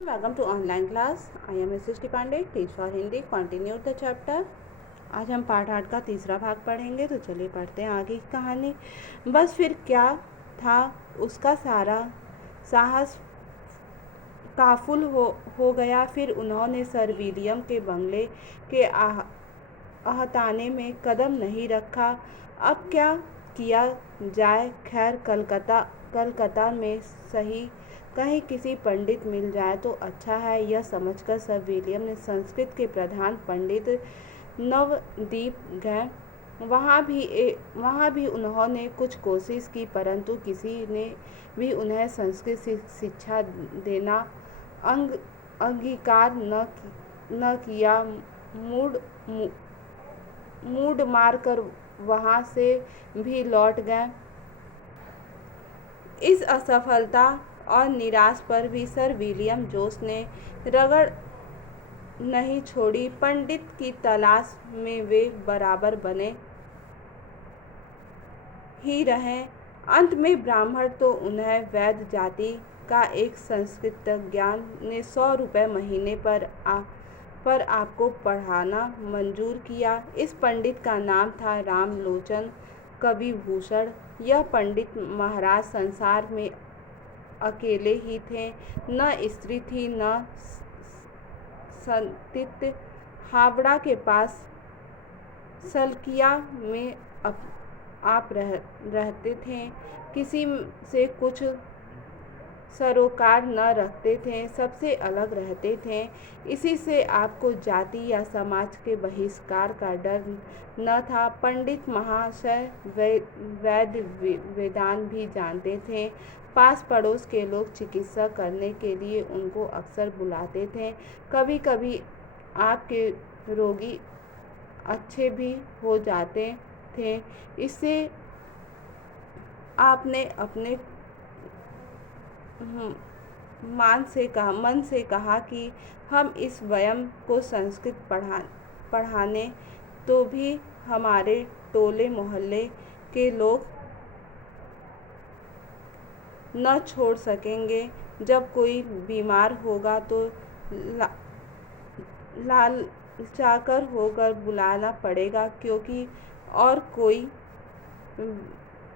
Welcome to online class. I am Mrs. Pandey, teach for Hindi. Continue the chapter. आज हम पाठ 8 का तीसरा भाग पढ़ेंगे, तो चलिए पढ़ते हैं आगे की कहानी। बस फिर क्या था, उसका सारा साहस काफुल हो गया। फिर उन्होंने सर विलियम के बंगले के अहताने में कदम नहीं रखा। अब क्या किया जाए, खैर कलकत्ता में सही कहीं किसी पंडित मिल जाए तो अच्छा है। यह समझकर सर विलियम ने संस्कृत के प्रधान पंडित नवदीप गए। वहाँ भी उन्होंने कुछ कोशिश की, परंतु किसी ने भी उन्हें संस्कृत शिक्षा देना अंगीकार न किया। मूड मार कर वहाँ से भी लौट गए। इस असफलता और निराश पर भी सर विलियम जोश ने रगड़ नहीं छोड़ी। पंडित की तलाश में वे बराबर बने ही रहे। अंत में ब्राह्मण तो उन्हें वैद्य जाति का एक संस्कृत ज्ञान ने 100 रुपये महीने पर आपको पढ़ाना मंजूर किया। इस पंडित का नाम था रामलोचन कविभूषण। यह पंडित महाराज संसार में अकेले ही थे, न स्त्री थी न संतति। हावड़ा के पास सलकिया में आप रहते थे, किसी से कुछ सरोकार न रखते थे, सबसे अलग रहते थे। इसी से आपको जाति या समाज के बहिष्कार का डर न था। पंडित महाशय वैद्य वेदांत भी जानते थे। पास पड़ोस के लोग चिकित्सा करने के लिए उनको अक्सर बुलाते थे। कभी कभी आपके रोगी अच्छे भी हो जाते थे। इससे आपने अपने मन से कहा कि हम इस वयम को संस्कृत पढ़ाने तो भी हमारे टोले मोहल्ले के लोग न छोड़ सकेंगे। जब कोई बीमार होगा तो लाचार होकर बुलाना पड़ेगा, क्योंकि और कोई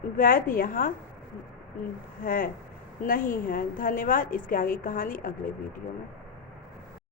वैद्य यहाँ नहीं है। धन्यवाद। इसके आगे कहानी अगले वीडियो में।